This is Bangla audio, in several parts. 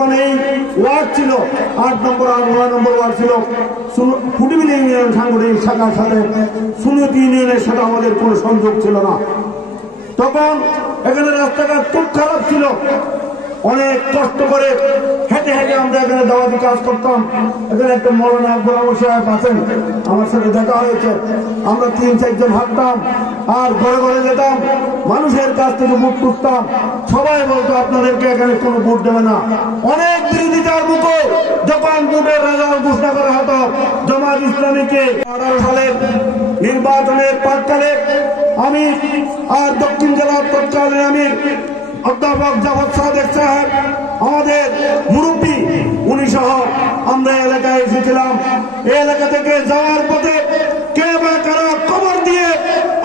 ওয়ার্ড ছিল 8 নম্বর আর 9 নম্বর ওয়ার্ড ছিল ফুটিবিল ইউনিয়ন সাংগঠনিক শাখার সাথে সুনতি ইউনিয়নের সাথে আমাদের কোনো সংযোগ ছিল না। তখন এখানে রাস্তাঘাট খুব খারাপ ছিল, অনেক কষ্ট করে হেঁটে হেঁটে আমরা এখানে দাওয়াতি কাজ করতাম। এখানে একটা মৌলানা আকবর আবু সাহেব আছেন, আমার সাথে দেখা হয়েছে। আমরা 3-4 জন হাঁটতাম আর ঘরে ঘরে যেতাম, মানুষের কাছ থেকে ভোট করতাম। সবাই বলতো আপনাদেরকে এখানে কোনো ভোট দেবে না। অনেক বিরোধিতার মুখে যখন ভোটের রেজাল্ট ঘোষণা করা হতো, জামাত ইসলামীকে 18 সালের নির্বাচনের প্রাক্কালে আমি আর দক্ষিণ জেলার তৎকালীন আমির অধ্যাপক জাফর সাদেক সাহেব আমাদের মুরব্বী, উনি সহ আমরা এলাকায় এসেছিলাম। এই এলাকা থেকে যাওয়ার পথে কে বা কারা খবর দিয়ে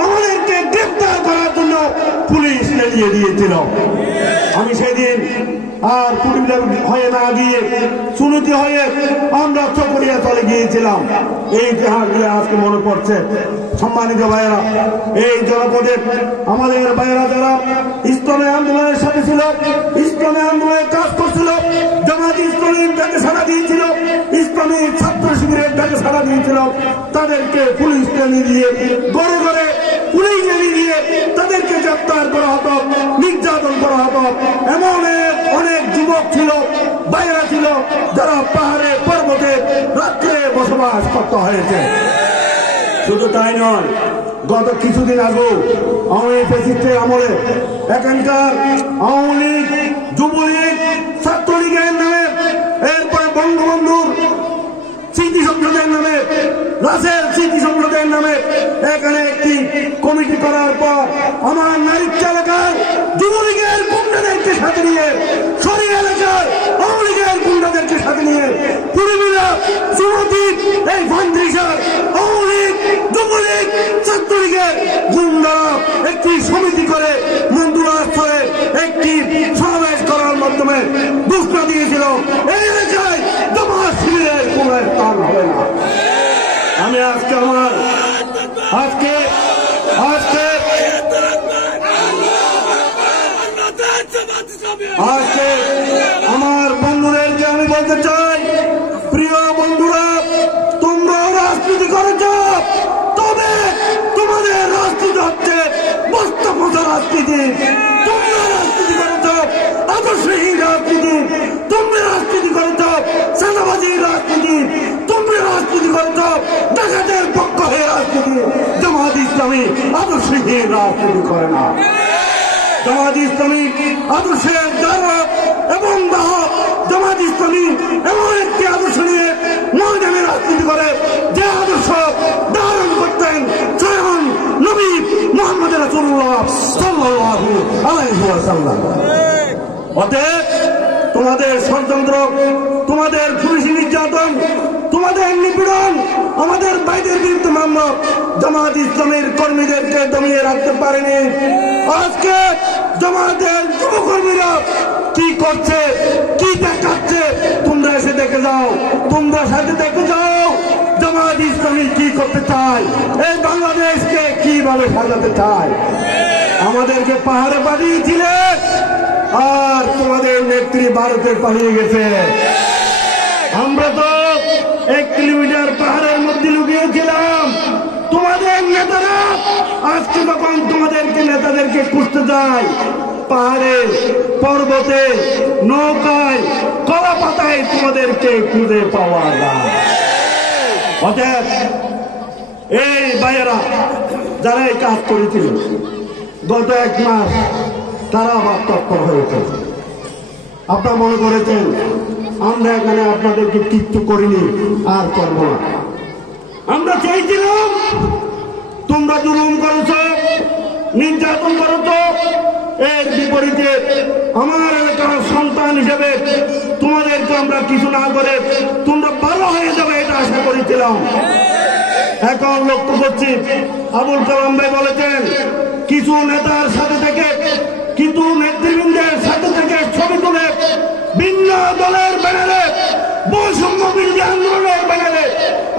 আমাদেরকে গ্রেফতার করার জন্য পুলিশ এড়িয়ে দিয়েছিল। আমি সেদিন আর কুমিল্লা হয়ে না গিয়ে সুনতি হয়ে আমরা চকরিয়া চলে গিয়েছিলাম। এই ইতিহাস দিয়ে আজকে মনে পড়ছে। সম্মানিত ভাইয়েরা, এই জনপদে আমাদের ভাইয়েরা যারা ইসলামী আন্দোলনের সাথে ছিল, ইসলামী আন্দোলনের কাজ করছিল, জামাত ইসলামীর ডাকে সাড়া দিয়েছিল, ইসলামী ছাত্র শিবিরের ডাকে সাড়া দিয়েছিল, তাদেরকে পুলিশ টেনে দিয়ে ঘরে ঘরে পুলিশ টেনে দিয়ে তাদেরকে গ্রেফতার করা হতো, নির্যাতন করা হতো। এমন অনেক যুবক ছিল, ভাইয়েরা ছিল, যারা পাহাড়ে পর্বতে রাত্রে বসবাস করতে হয়েছে। শুধু তাই নয়, গত কিছুদিন আগে আওয়ামী ফ্যাসিস্টের আমলে এখানকার আওয়ামী লীগ, যুবলীগ, ছাত্রলীগের নামে, এরপরে বঙ্গবন্ধুর স্মৃতি সংসদের নামে, রাসেল স্মৃতি সংসদের নামে এখানে একটি কমিটি করার পর আমার নারীচ্ছা এলাকার যুবলীগের গুন্ডাদেরকে সাথে নিয়ে, শরী এলাকার আওয়ামী লীগের গুন্ডাদেরকে সাথে নিয়ে পুরুলিয়া সুনতি এই ভান্ড্রিসার আওয়ামী লীগ, যুবলীগ, ছাত্রলীগের গুন্ডারা একটি সমিতি করে মন্দিরাস্থলে একটি সমাবেশ করার মাধ্যমে ঘোষণা দিয়েছিল এই এলাকায় জামাত শিবিরের কোনো স্থান হবে না। আমি আজকে আমার বন্ধুদেরকে আমি বলতে চাই, প্রিয় বন্ধুরা, তোমরাও রাজনীতি করেছ, তবে তোমাদের রাজনীতি হচ্ছে বস্তা পোষা রাজনীতি। তোমরা রাজনীতি করেছ আদর্শহীন রাজনীতি, তোমরা রাজনীতি করেছ সেনাবাজির রাজনীতি, তোমরা রাজনীতি করেছ ডাকাতের পক্ষ হয়ে রাজনীতি। জামাত ইসলামী আদর্শহীন রাজনীতি করে না। জামাত ইসলামী আদর্শের দ্বারা এবং বাহক, জামাত ইসলামী এমন একটি আদর্শ নিয়ে ময়দানে রাজনীতি করে যে আদর্শ ধারণ করতেন স্বয়ং নবী মুহাম্মদ রাসূলুল্লাহ সাল্লাল্লাহু আলাইহি ওয়াসাল্লাম। অতএব তোমাদের ষড়যন্ত্র, তোমাদের পুলিশি নির্যাতন, তোমাদের নিপীড়ন আমাদের ভাইদের বিরুদ্ধে মামলা জামাত ইসলামের কর্মীদেরকে দমিয়ে রাখতে পারেনি। আজকে জামাতের যুবকর্মীরা কি করছে, কি দেখাচ্ছে, তোমরা এসে দেখে যাও, তোমরা সাথে দেখে যাও জামাত ইসলামী কি করতে চায়, এই বাংলাদেশকে কিভাবে সাজাতে চায়। আমাদেরকে পাহাড়ে পাঠিয়েছিলে আর তোমাদের নেত্রী ভারতে পালিয়ে গেছে। আমরা তো 1 কিলোমিটার পাহাড়ের মধ্যে লুকিয়েছিলাম। তোমাদের নেতারা আজকে যখন তোমাদেরকে নেতাদেরকে খুঁজতে যায়, পাহাড়ে, পর্বতে, নৌকায়, কলা পাতায় তোমাদেরকে খুঁজে পাওয়া যায়। অতএব এই ভাইয়েরা যারা এই কাজ করেছিল গত 1 মাস, তারা আবার তৎপর হয়েছে। আপনারা মনে করেছেন আমরা এখানে আপনাদেরকে কিচ্ছু করিনি আর করব না। আমরা চাইছিলাম তোমরা জুলুম করেছ, নির্যাতন করেছ, এর বিপরীতে আমার এলাকার সন্তান হিসেবে তোমাদেরকে আমরা কিছু না করে তোমরা ভালো হয়ে যাবে এটা আশা করেছিলাম। এখন লক্ষ্য করছি আবুল কালাম ভাই বলেছেন কিছু নেতার সাথে থেকে, কিছু নেতৃবৃন্দের সাথে থেকে ছবি তুলে ভিন্ন দলের ব্যানারে বৈষম্য বিরোধী আন্দোলনের ব্যানারে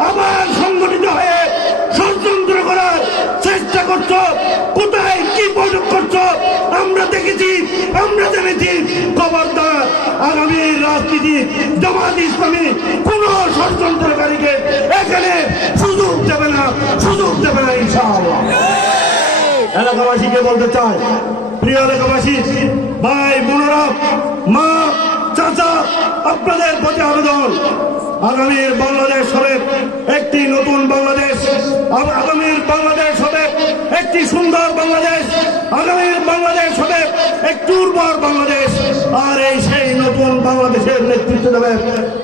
আবার সংগঠিত হয়ে ষড়যন্ত্র করার চেষ্টা করছো। কোথায় কি প্রয়োগ করছো আমরা দেখেছি, আমরা জেনেছি। খবরদার, আগামী রাজনীতি জামাত ইসলামী কোন ষড়যন্ত্রকারীকে এখানে সুযোগ দেবে না, সুযোগ দেবে না ইনশাআল্লাহ। এলাকাবাসীকে বলতে চাই, প্রিয় এলাকাবাসী, ভাই বোনেরা, মা চাচা, আপনাদের প্রতি আবেদন, আগামীর বাংলাদেশ হবে একটি নতুন বাংলাদেশ, আগামীর বাংলাদেশ হবে একটি সুন্দর বাংলাদেশ, আগামীর বাংলাদেশ হবে একটি উর্বর বাংলাদেশ। আর এই সেই নতুন বাংলাদেশের নেতৃত্ব দেবে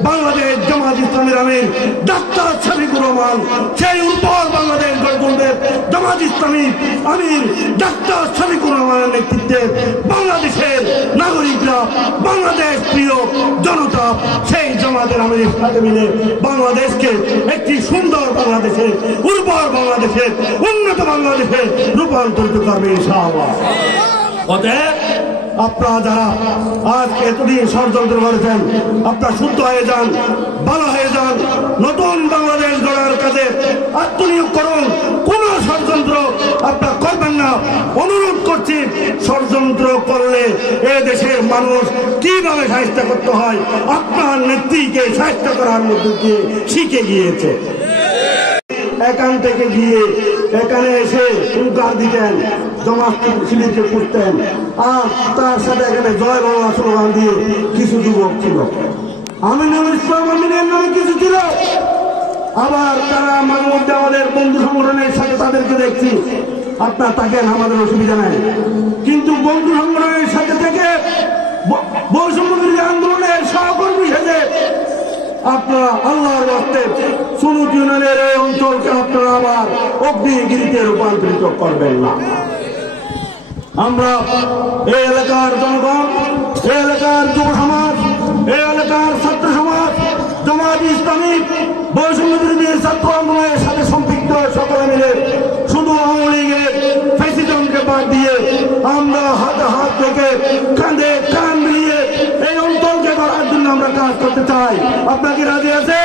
বাংলাদেশ জামাত ইসলামীর আমির ডাক্তার শফিকুর রহমান। সেই উর্বর বাংলাদেশ গড়ে তুলবে জামাত ইসলামী আমির ডাক্তার শফিকুর রহমানের নেতৃত্বে বাংলাদেশের নাগরিকরা, বাংলাদেশ প্রিয় জনতা সেই জামাতের আমিরের সাথে মিলে বাংলাদেশকে একটি সুন্দর বাংলাদেশে, উর্বর বাংলাদেশে, উন্নত বাংলাদেশে রূপান্তরিত করবে ইনশাআল্লাহ। অতএব আপনারা যারা আজ এতদিন ষড়যন্ত্র করেছেন, আপনারা শুদ্ধ হয়ে যান, ভালো হয়ে যান, নতুন বাংলাদেশ গড়ার কাজে আত্মনিয়োগ করুন। কোন ষড়যন্ত্র আপনারা করবেন না। অনুরোধ করছি, ষড়যন্ত্র করলে এ দেশের মানুষ কিভাবে সাহায্য করতে হয় আপনার নেত্রীকে সাহায্য করার মধ্যে দিয়ে শিখে গিয়েছে। এখান থেকে গিয়ে এখানে এসে হুঙ্কার দিতেন, জমা শিবিরকে খুঁজতেন, আর তার সাথে এখানে জয় বাংলা স্লোগান দিয়ে কিছু যুবক ছিল, আমিনুল ইসলাম আমিনের নামে কিছু ছিল। আবার তারা মাঝে মধ্যে আমাদের বন্ধু সংগঠনের সাথে তাদেরকে দেখছি, আপনার থাকেন, আমাদের অসুবিধা নাই। কিন্তু বন্ধু সংগঠনের সাথে থেকে বৈষম্য বিরোধী আন্দোলনের সহকর্মী হিসেবে আপনারা আল্লাহর রাস্তে সুন্নত ইউনিয়নের এই অঞ্চলকে আপনারা আবার অগ্নিগিরিতে রূপান্তরিত করবেন না। আমরা এই এলাকার জনগণ, এই এলাকার যুব সমাজ, এই এলাকার ছাত্র সমাজ, জামাত ইসলামী বৈষম্য বিরোধী ছাত্র আন্দোলনের সাথে সম্পৃক্ত সকলে মিলে শুধু আওয়ামী লীগের প্রেসিডেন্টকে বাদ দিয়ে আমরা হাতে হাত থেকে কাঁধে কান মিলিয়ে এই অঞ্চলকে গড়ার জন্য আমরা কাজ করতে চাই। আপনাকে রাজি আছে?